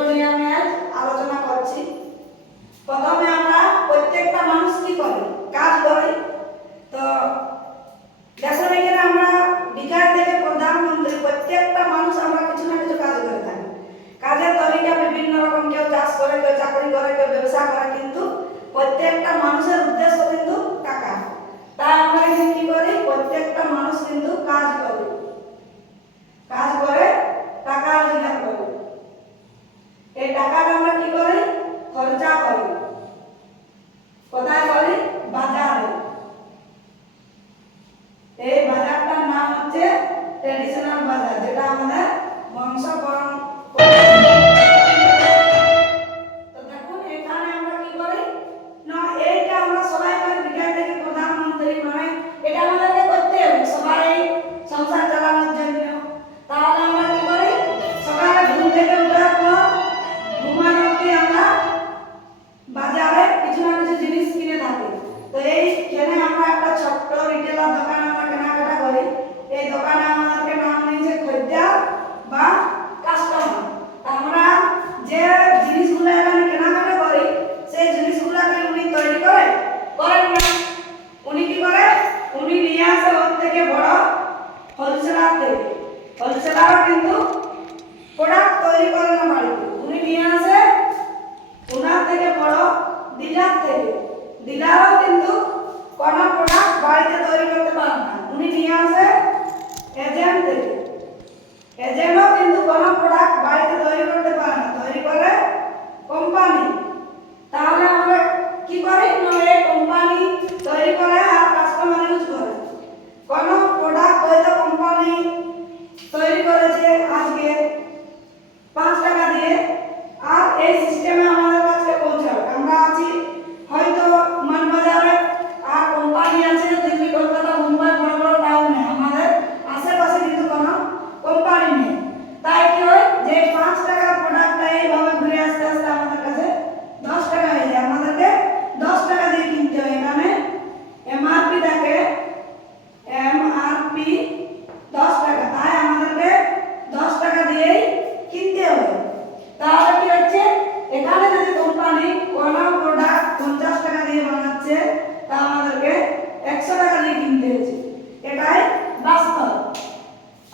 এগুলো নিয়ে আমি আজ আলোচনা করছি। প্রথমে আমরা প্রত্যেকটা মানুষ কি করি, কাজ করি। তো দেখুন এখানে আমরা বিকাশ থেকে প্রধানমন্ত্রী প্রত্যেকটা মানুষ আমরা কিছু না কিছু কাজ করে থাকি। কাজের তরিকা বিভিন্ন রকম, কেউ চাষ করে, কেউ চাকরি করে, কেউ ব্যবসা করে, কিন্তু প্রত্যেকটা মানুষের উদ্দেশ্য কিন্তু টাকা। তাই আমরা এখানে কি করি, প্রত্যেকটা মানুষ কিন্তু কাজ করে, কাজ করে টাকা রোজগার করে। এই টাকাটা আমরা কি করি, খরচা করি। কোথায় করি, বাজারে। এই বাজারটার নাম হচ্ছে ট্র্যাডিশনাল বাজার, যেটা আমাদের বংশ পরম্পরা। তো দেখুন এখানে আমরা কি করি না, এইটা আমরা সবাই করি বিকাশ থেকে প্রধানমন্ত্রী, মানে এটা আমাদেরকে করতে হবে সবাই সংসার চালানোর জন্য। তাহলে আমরা কি করি, সকালে ঘুম থেকে ওঠার পর ঘুমানো অবধি আমরা বাজারে কিছু না কিছু জিনিস কিনে থাকি। তো এইখানে আমরা একটা ছোট্ট রিটেলার দোকান আমরা কেনাকাটা করি। এই দোকানে আমাদেরকে নাম দিয়েছে খদ্দের বা কাস্টমার। আমরা যে জিনিসগুলো এখানে কেনাকাটা করি, সেই জিনিসগুলোকে উনি তৈরি করেন না। উনি কি করে, উনি নিয়ে আসে ওর থেকে বড় হোলসেলার থেকে। হোলসেলারও কিন্তু প্রোডাক্ট তৈরি করে না বাড়িতে, উনি নিয়ে আসে ওনার থেকে বড় ডিলার থেকে। ডিলারও কিন্তু কোনো প্রোডাক্ট বাড়িতে তৈরি করতে পারে না, উনি নিয়ে আসে এজেন্ট থেকে। এজেন্টও কিন্তু কোনো প্রোডাক্ট বাড়িতে তৈরি করতে পারে না, তৈরি করে কোম্পানি। তাহলে আমরা কি করি না, এই কোম্পানি তৈরি করে আর কাস্টমার ইউজ করে। কোনো প্রোডাক্ট হয়তো কোম্পানি তৈরি করেছে আজকে 5 টাকা দিয়ে, আর এই সিস্টেমে আমাদের কাছে পৌঁছাবে। আমরা আছি হয়তো মানবাজারে, আর কোম্পানি আছে দিল্লি, কলকাতা, মুম্বাই, বড় বড় টাউনে। আমাদের আশেপাশে কিন্তু কোনো কোম্পানি নেই। তাই কি হয়, যে 5 টাকার প্রোডাক্টটা এইভাবে ঘুরে আসতে আসতে আমাদের কাছে 10 টাকা হয়ে যায়। আমাদেরকে 10 টাকা দিয়ে কিনতে হয়। এখানে এমআরপি থাকে, এমআরপি 10 টাকা, তাই আমাদেরকে 10 টাকা দিয়েই কিনতে হবে। তাহলে কি হচ্ছে, এখানে যদি কোম্পানি কোনো প্রোডাক্ট 50 টাকা দিয়ে বানাচ্ছে, তা আমাদেরকে 100 টাকা দিয়ে কিনতে হচ্ছে। এটাই বাস্তব।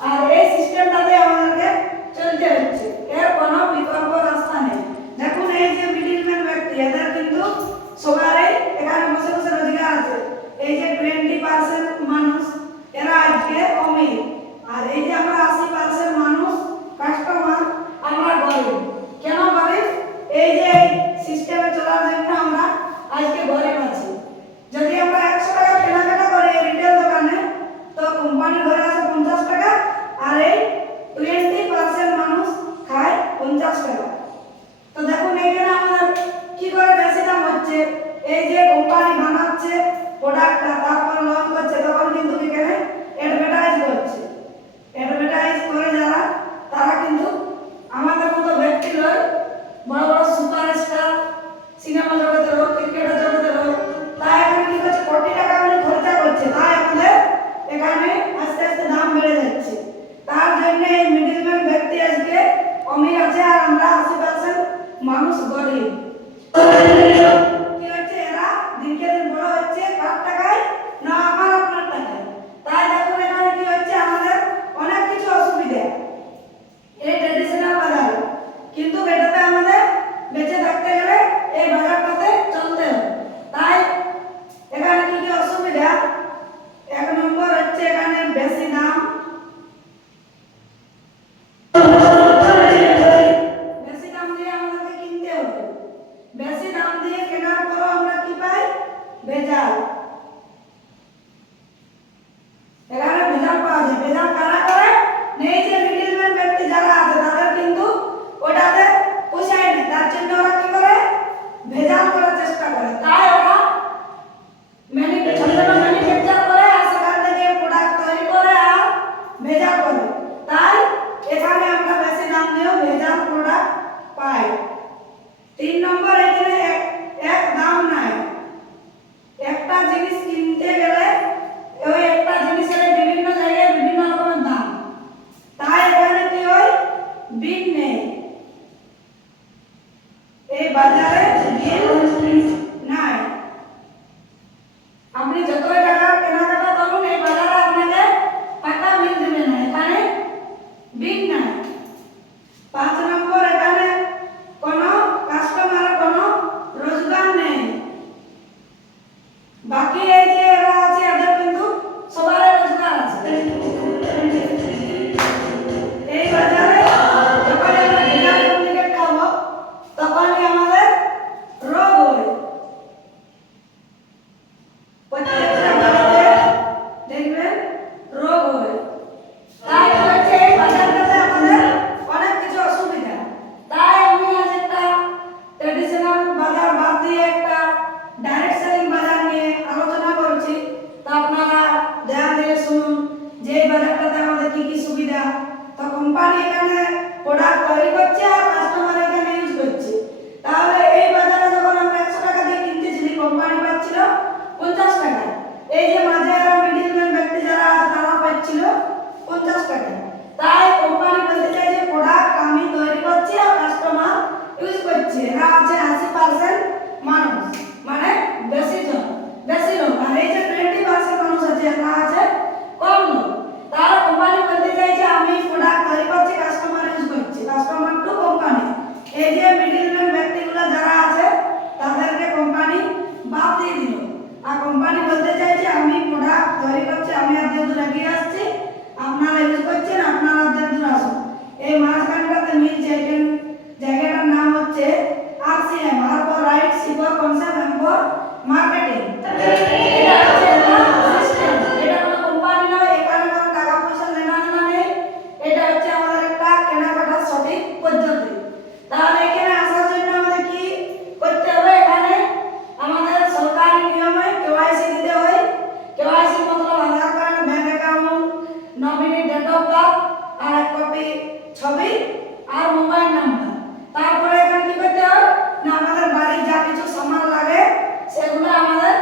আর এই সিস্টেমটাতে আমাদেরকে চলতে হচ্ছে, এর কোনো বিকল্প রাস্তা নেই। দেখুন এই যে মিডলম্যান ব্যক্তি, এদের কিন্তু সবারই এখানে বসে বসে রোজগার আছে। এই যে 20% মানুষ, এরা আজকে অমির। আর এই যে আমরা 80% মানুষ কাস্টমার, আমরা গরিব। কেন গরিব, এই যে সিস্টেমে চলার জন্য আমরা আজকে গরিব আছি। যদি আমরা 100 টাকা কেনাকাটা করি রিটেল দোকানে, তো কোম্পানি ঘরে আসে 50 টাকা, আর এই 20% মানুষ খায় 50 টাকা। তো দেখুন এখানে আমাদের কি করে বেশি দাম হচ্ছে, এই যে কোম্পানি বানাচ্ছে প্রোডাক্টটা, তারপর লঞ্চ করছে, তখন কিন্তু এখানে অ্যাডভার্টাইজ করছে। অ্যাডভার্টাইজ করে যারা, তারা কিন্তু আমাদের মতো ব্যক্তি নয়, বড় বড় সুপারস্টার, সিনেমা জগতের হোক, ক্রিকেটের জগতের হোক। তাই এখানে কি করছে, কোটি টাকা উনি খরচা করছে, তাই আমাদের এখানে আস্তে আস্তে দাম বেড়ে যাচ্ছে। তার জন্য এই মিডলম্যান ব্যক্তি আজকে অমির আছে, আর আমরা 80% মানুষ গরিব। কি হচ্ছে, এরা দিনকে দিন বড় হচ্ছে কার টাকায় না আমার আপনার টাকায়। তাই দেখুন এখানে কি হচ্ছে, আমাদের অনেক কিছু অসুবিধা এই ট্র্যাডিশনাল বাজারে, কিন্তু এটাতে আমাদের বেঁচে থাকতে গেলে এই বাজারটাতে চলতে হবে। তাই এখানে কি কি অসুবিধা, 1 নম্বর হচ্ছে এখানে বেশি দাম। বেশি দাম দিয়ে আমাদেরকে কিনতে হবে। বেশি দাম দিয়ে কেনার পরও আমরা কি পাই, ভেজাল। এখানে ভেজাল পাওয়া যায়। ভেজাল কারা করে, এই যে মিডলম্যান ব্যক্তি যারা আছে, তাদের কিন্তু ওটাতে পোষায় না। তার জন্য ওরা কি করে, ভেজাল করার চেষ্টা করে। তাই ওরা ম্যানুফ্যাকচার করে, আর সেখান থেকে প্রোডাক্ট তৈরি করে আর ভেজাল করে। তাই এখানে আমরা বেশি দাম দিয়েও ভেজাল প্রোডাক্ট পাই। 3 নম্বর এখানে এক দাম নাই। একটা বাজারে বিল নাই। আপনি যতই টাকা কেনাকাটা করুন এই বাজারে আপনাকে টাকা বিল দেবে না, এখানে বিল নাই। 5 নম্বর, এখানে কোনো কাস্টমারের কোনো রোজগার নেই। বাকি এই যে এরা আছে এদের কিন্তু সবারই রোজগার আছে। এই বাজারে যখন আমরা ডিনার ডুপ্লিকেট খাবো তখনই আমাদের রোগ হয়। প্রত্যেকটা বাড়িতে দেখবেন রোগ হয়। তাই হচ্ছে এই বাজারটাতে আমাদের অনেক কিছু অসুবিধা। তাই আমি আজ একটা ট্রেডিশনাল বাজার বাদ দিয়ে একটা ডাইরেক্ট সেলিং বাজার নিয়ে আলোচনা করছি। তা আপনারা ধ্যান দিয়ে শুনুন যে এই বাজারটাতে আমাদের কি কি সুবিধা। তো কোম্পানি এখানে প্রোডাক্ট তৈরি করছে আর কাস্টমার এখানে ইউজ করছে। তাহলে এই বাজারে যখন আমরা 100 টাকা দিয়ে কিনতেছিলি কোম্পানি পাচ্ছিল 50 টাকা। এই যে মাঝে আর মিডলম্যান ব্যক্তি যারা আছে তারা পাচ্ছিল 50 টাকা। তাই কোম্পানি বলতে চাই যে প্রোডাক্ট আমি তৈরি করছি আর কাস্টমার ইউজ করছে। এরা আছে 80% মানুষ, মানে বেশি লোক। আর এই যে 20% মানুষ আছে এরা আছে কম লোক। তারা কোম্পানি বলতে চাই যে আমি প্রোডাক্ট তৈরি করছি, কাস্টমার ইউজ করছে, কাস্টমার টু কোম্পানি। এই যে মিডলম্যান ব্যক্তিগুলো যারা আছে তাদেরকে কোম্পানি বাদ দিয়ে দিল। আর কোম্পানি বলতে চাই যে আমি প্রোডাক্ট তৈরি করছি, আমি আপনাদের দূর এগিয়ে আসছি, আপনারা ইউজ করছেন, আপনারা আপনাদের দূর আসুন। এই মাঝখানটাতে মিল জায়গাটার নাম হচ্ছে RCM, R for right, C for concept, M for marketing. এটা হচ্ছে একটা সিস্টেম। এটা কোনো কোম্পানি নয়, এখানে কোনো টাকা পয়সা লেনা দেনা নেই। এটা হচ্ছে আমাদের একটা কেনাকাটার সঠিক পদ্ধতি। তাহলে এখানে আসার জন্য আমাদের কি করতে হবে? এখানে আমাদের সরকারি নিয়মে KYC দিতে হয়। KYC মতলব Aadhaar card, bank account, nominee, date of birth আর এক কপি ছবি আর মোবাইল নাম্বার। তারপরে এখানে কি করতে হয় না আমাদের বাড়ির যা কিছু সামান লাগে সেগুলো আমাদের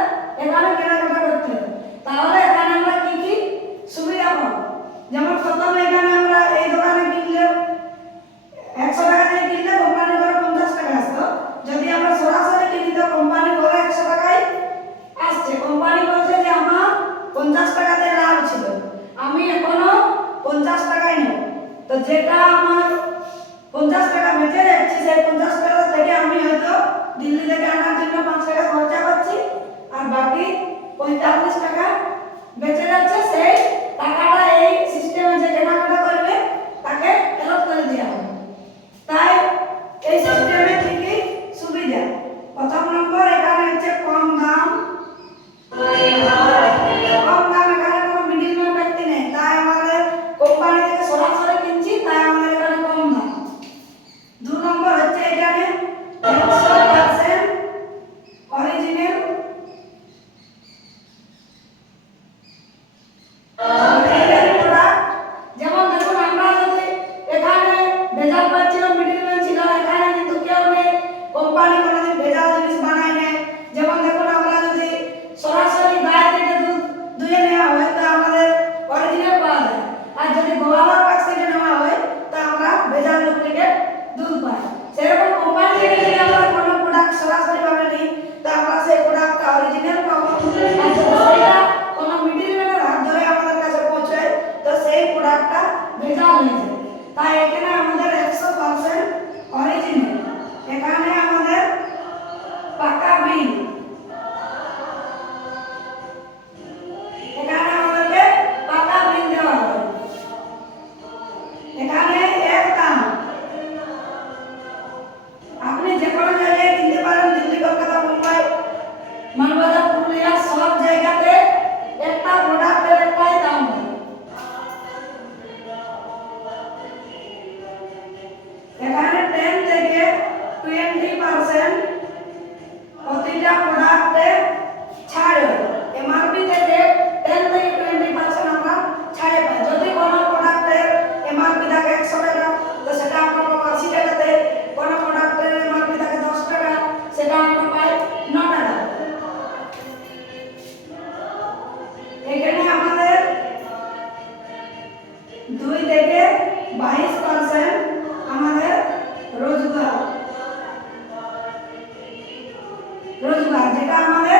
এখানে কেনাকাটা করতে হবে। তাহলে এখানে আমরা কি কি সুবিধা পাবো? যেমন প্রথমে এখানে আমরা এই দোকানে কিনলে 100 টাকা দিয়ে কিনলে কোম্পানি করে 50 টাকা আসতো। যদি আমরা সরাসরি কিনি তো কোম্পানি করে 100 টাকাই আসছে। কোম্পানি বলছে যে আমার 50 টাকা দিয়ে লাভ ছিল, আমি এখনো 50 টাকাই নেব। তো যেটা আমার 50 টাকা বেঁচে যাচ্ছে সেই 50 টাকা থেকে আমি হয়তো দিল্লি থেকে আনার জন্য 5 টাকা খরচা করছি, আর বাকি 45 টাকা বেঁচে যাচ্ছে। সেই টাকাটা এই সিস্টেমে যে কেনাকাটা করবে তাকে ফেরত করে দেওয়া হবে। তাই এই সিস্টেমে কি কি সুবিধা? প্রথম নম্বর, এখানে হচ্ছে কম দাম। এখানে কোনো মিডলম্যান ব্যক্তি নেই, তাই আমাদের কোম্পানি থেকে সরাসরি কিনছি, তাই আমাদের এখানে কম দাম। 2 নম্বর হচ্ছে এখানে 100% রোজগার, যেটা আমাদের